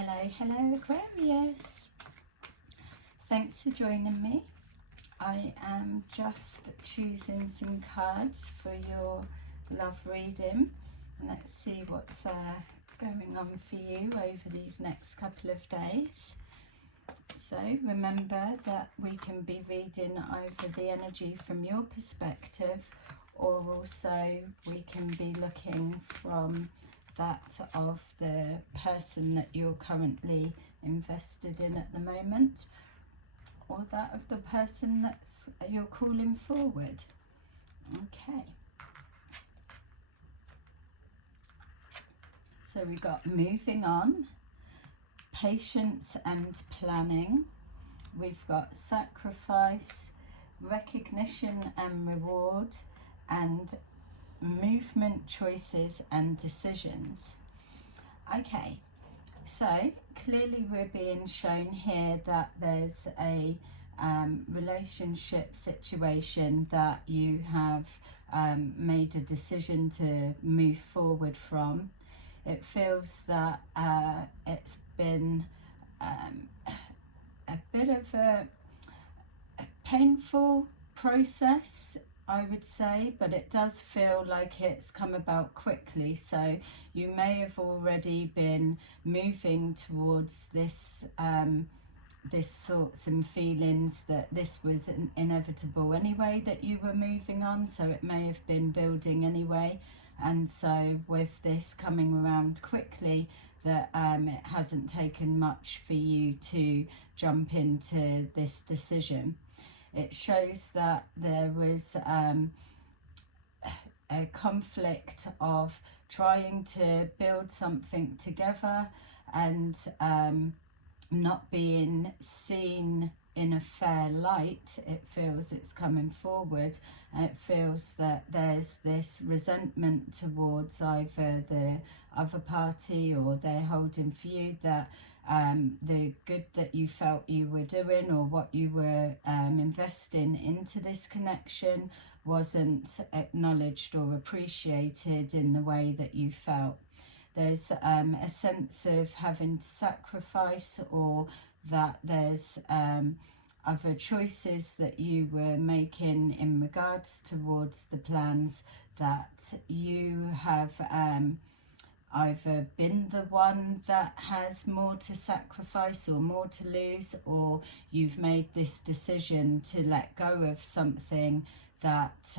Hello Aquarius. Thanks for joining me. I am just choosing some cards for your love reading. Let's see what's going on for you over these next couple of days. So remember that we can be reading either the energy from your perspective, or also we can be looking from that of the person that you're currently invested in at the moment, or that of the person that's you're calling forward. Okay. So we got moving on, patience and planning. We've got sacrifice, recognition and reward, and movement, choices and decisions. Okay, so clearly we're being shown here that there's a relationship situation that you have made a decision to move forward from. It feels that it's been a bit of a painful process, I would say, but it does feel like it's come about quickly. So you may have already been moving towards this this thoughts and feelings that this was inevitable anyway, that you were moving on, so it may have been building anyway. And so with this coming around quickly, that it hasn't taken much for you to jump into this decision. It shows that there was a conflict of trying to build something together and not being seen in a fair light. It feels it's coming forward, and it feels that there's this resentment towards either the other party, or they're holding for you that the good that you felt you were doing, or what you were investing into this connection, wasn't acknowledged or appreciated in the way that you felt. There's a sense of having to sacrifice, or that there's other choices that you were making in regards towards the plans, that you have either been the one that has more to sacrifice or more to lose, or you've made this decision to let go of something that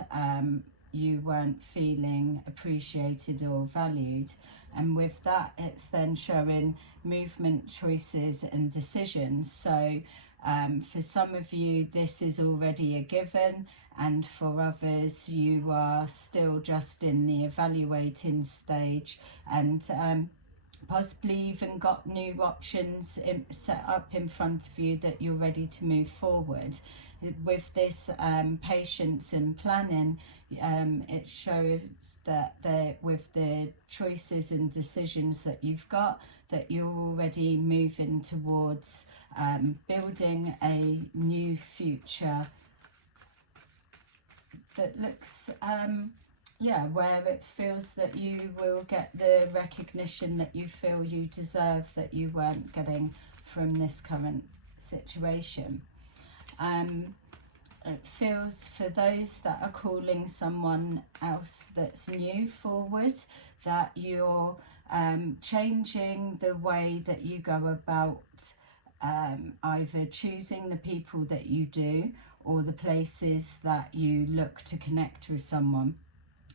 you weren't feeling appreciated or valued. And with that, it's then showing movement, choices and decisions. So for some of you, this is already a given, and for others, you are still just in the evaluating stage, and possibly even got new options set up in front of you that you're ready to move forward. With this patience and planning, it shows that with the choices and decisions that you've got, that you're already moving towards building a new future that looks where it feels that you will get the recognition that you feel you deserve, that you weren't getting from this current situation. It feels, for those that are calling someone else that's new forward, that you're changing the way that you go about either choosing the people that you do, or the places that you look to connect with someone.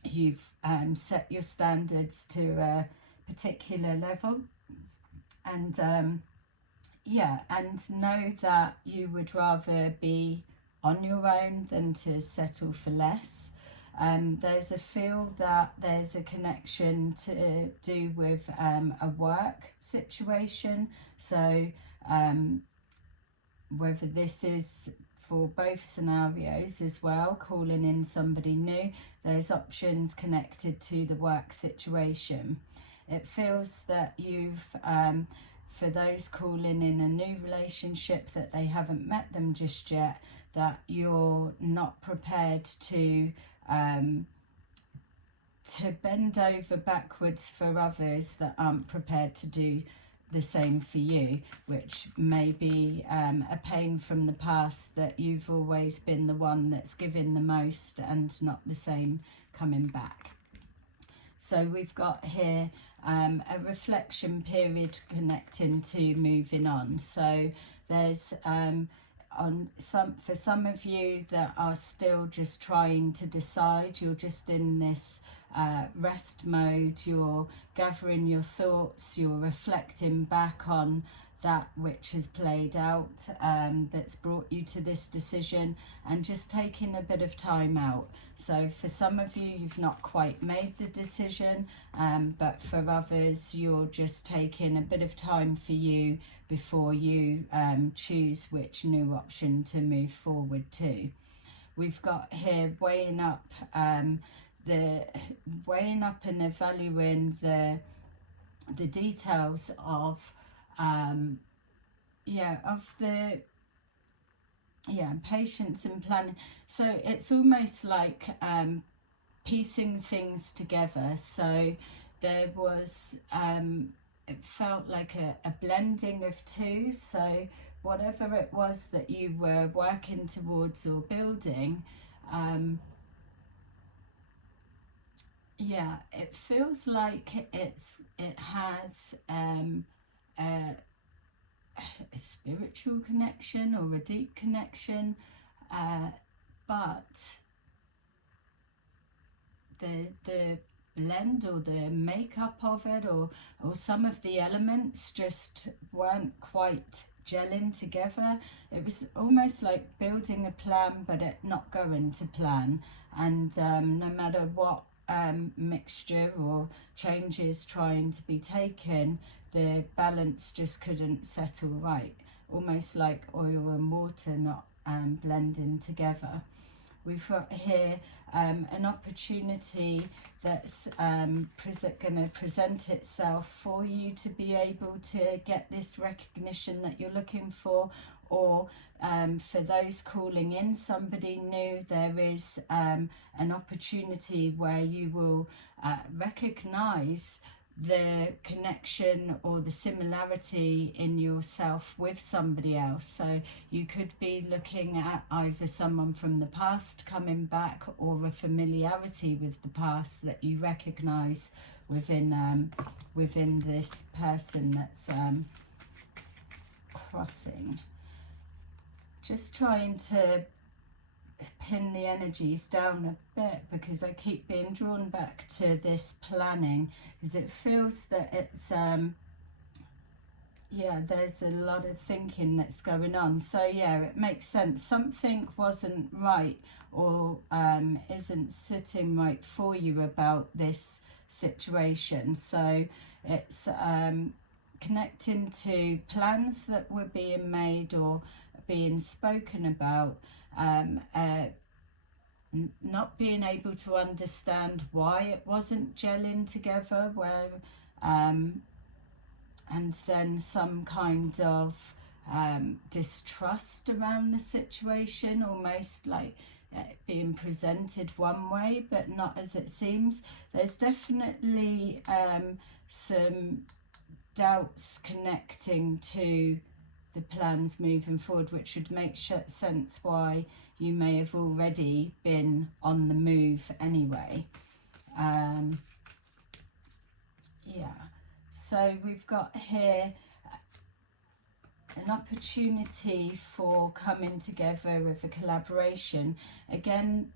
You've set your standards to a particular level, and and know that you would rather be on your own than to settle for less. There's a feel that there's a connection to do with a work situation. So whether this is for both scenarios as well, calling in somebody new, there's options connected to the work situation. It feels that you've for those calling in a new relationship, that they haven't met them just yet, that you're not prepared to bend over backwards for others that aren't prepared to do the same for you, which may be a pain from the past, that you've always been the one that's given the most and not the same coming back. So we've got here a reflection period connecting to moving on. So there's for some of you that are still just trying to decide, you're just in this rest mode, you're gathering your thoughts, you're reflecting back on that which has played out, that's brought you to this decision, and just taking a bit of time out. So for some of you, you've not quite made the decision, but for others, you're just taking a bit of time for you before you choose which new option to move forward to. We've got here weighing up and evaluating the details of patience and planning. So it's almost like piecing things together. So there was it felt like a blending of two. So whatever it was that you were working towards or building, it feels like it has a spiritual connection or a deep connection, but the blend or the makeup of it, or some of the elements just weren't quite gelling together. It was almost like building a plan but it not going to plan, and no matter what mixture or changes trying to be taken, the balance just couldn't settle right, almost like oil and water not blending together. We've got here an opportunity that's going to present itself for you to be able to get this recognition that you're looking for, or for those calling in somebody new, there is an opportunity where you will recognize the connection or the similarity in yourself with somebody else. So you could be looking at either someone from the past coming back, or a familiarity with the past that you recognize within this person that's crossing. Just trying to pin the energies down a bit, because I keep being drawn back to this planning, because it feels that it's there's a lot of thinking that's going on. So it makes sense, something wasn't right, or isn't sitting right for you about this situation. So it's connecting to plans that were being made or being spoken about, not being able to understand why it wasn't gelling together, where and then some kind of distrust around the situation, almost like being presented one way but not as it seems. There's definitely some doubts connecting to the plans moving forward, which would make sense why you may have already been on the move anyway. So we've got here an opportunity for coming together with a collaboration. Again,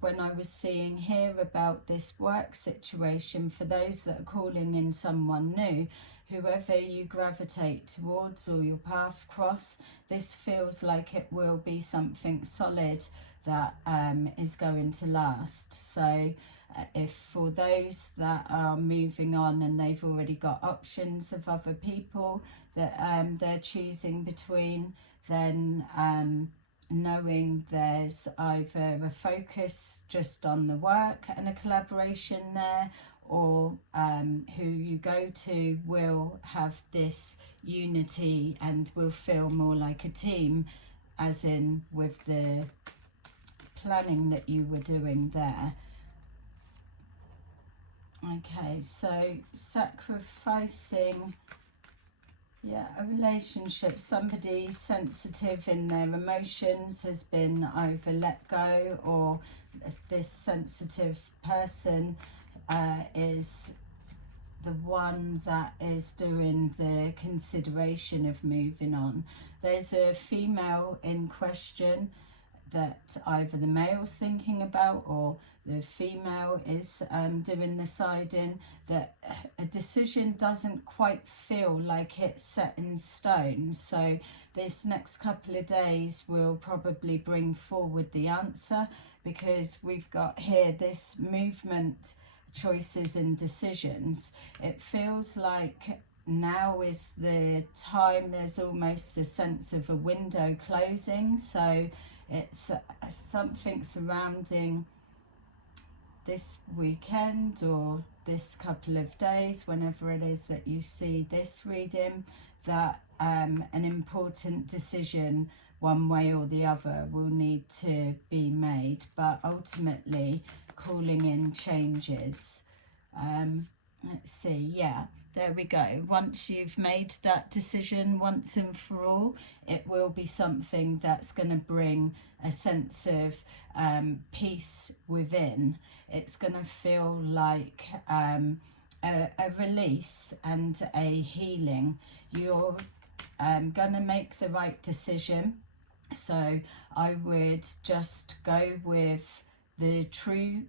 when I was seeing here about this work situation, for those that are calling in someone new, whoever you gravitate towards or your path cross, this feels like it will be something solid that is going to last. So if for those that are moving on and they've already got options of other people that they're choosing between, then knowing there's either a focus just on the work and a collaboration there, or who you go to will have this unity and will feel more like a team, as in with the planning that you were doing there. Okay, so sacrificing Yeah, a relationship, somebody sensitive in their emotions has been over let go, or this sensitive person is the one that is doing the consideration of moving on. There's a female in question that either the male's thinking about or the female is doing the siding, that a decision doesn't quite feel like it's set in stone. So this next couple of days will probably bring forward the answer, because we've got here this movement, choices and decisions. It feels like now is the time. There's almost a sense of a window closing, so it's something surrounding this weekend or this couple of days, whenever it is that you see this reading, that an important decision one way or the other will need to be made, but ultimately calling in changes. Let's see, yeah, there we go. Once you've made that decision once and for all, it will be something that's going to bring a sense of peace within. It's going to feel like a release and a healing. You're going to make the right decision. So I would just go with the true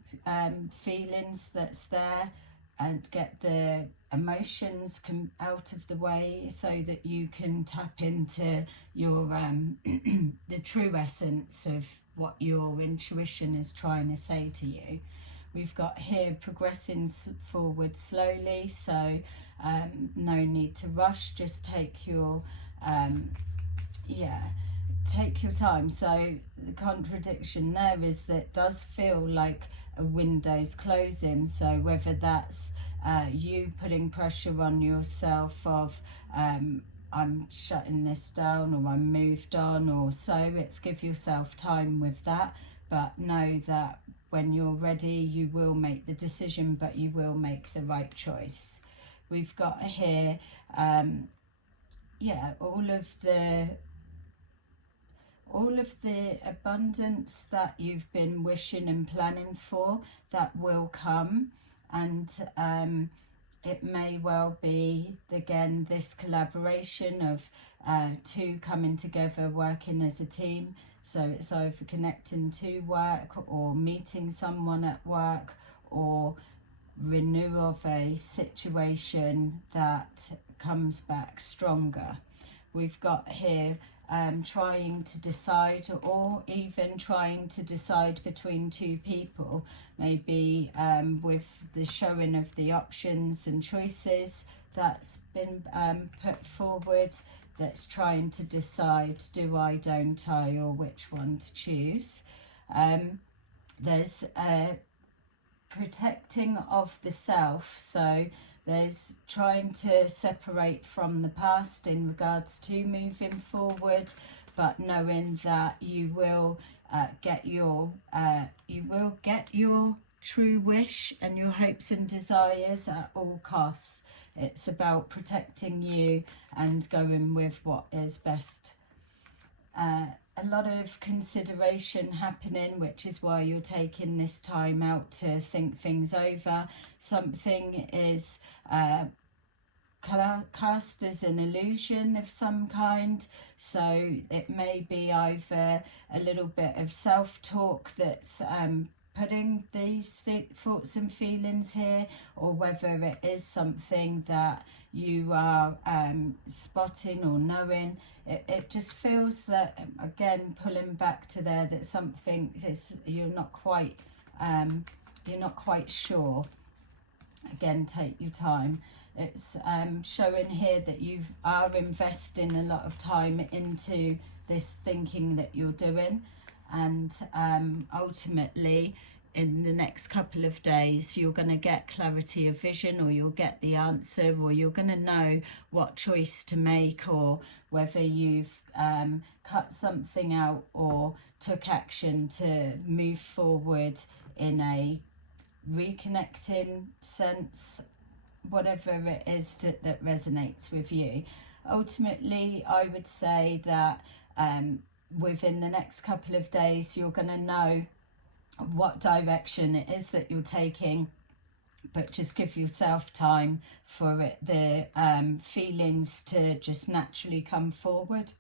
feelings that's there, and get the emotions out of the way, so that you can tap into your the true essence of what your intuition is trying to say to you. We've got here progressing forward slowly, so no need to rush. Just take your take your time. So the contradiction there is that it does feel like a window's closing. So whether that's you putting pressure on yourself of I'm shutting this down, or I'm moved on, or so, it's give yourself time with that, but know that when you're ready you will make the decision, but you will make the right choice. We've got here all of the abundance that you've been wishing and planning for, that will come. And it may well be, again, this collaboration of two coming together, working as a team. So it's either connecting to work, or meeting someone at work, or renewal of a situation that comes back stronger. We've got here trying to decide, or even trying to decide between two people, maybe with the showing of the options and choices that's been put forward, that's trying to decide, do I, don't I, or which one to choose. There's protecting of the self, so there's trying to separate from the past in regards to moving forward, but knowing that you will get your true wish and your hopes and desires at all costs. It's about protecting you and going with what is best. A lot of consideration happening, which is why you're taking this time out to think things over. Something is cast as an illusion of some kind, so it may be either a little bit of self-talk that's putting these thoughts and feelings here, or whether it is something that you are spotting or knowing. It just feels that, again, pulling back to there, that something is, you're not quite sure. Again, take your time. It's showing here that you are investing a lot of time into this thinking that you're doing, and ultimately in the next couple of days you're going to get clarity of vision, or you'll get the answer, or you're going to know what choice to make, or whether you've cut something out or took action to move forward in a reconnecting sense, whatever it is that resonates with you. ultimately I would say that within the next couple of days you're going to know what direction it is that you're taking, but just give yourself time for it, the feelings to just naturally come forward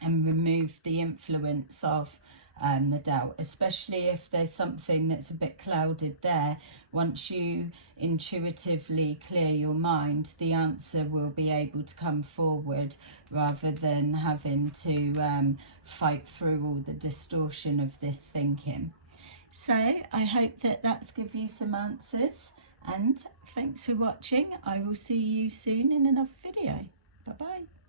and remove the influence of the doubt, especially if there's something that's a bit clouded there. Once you intuitively clear your mind, the answer will be able to come forward rather than having to fight through all the distortion of this thinking. So I hope that that's given you some answers, and thanks for watching. I will see you soon in another video. Bye bye.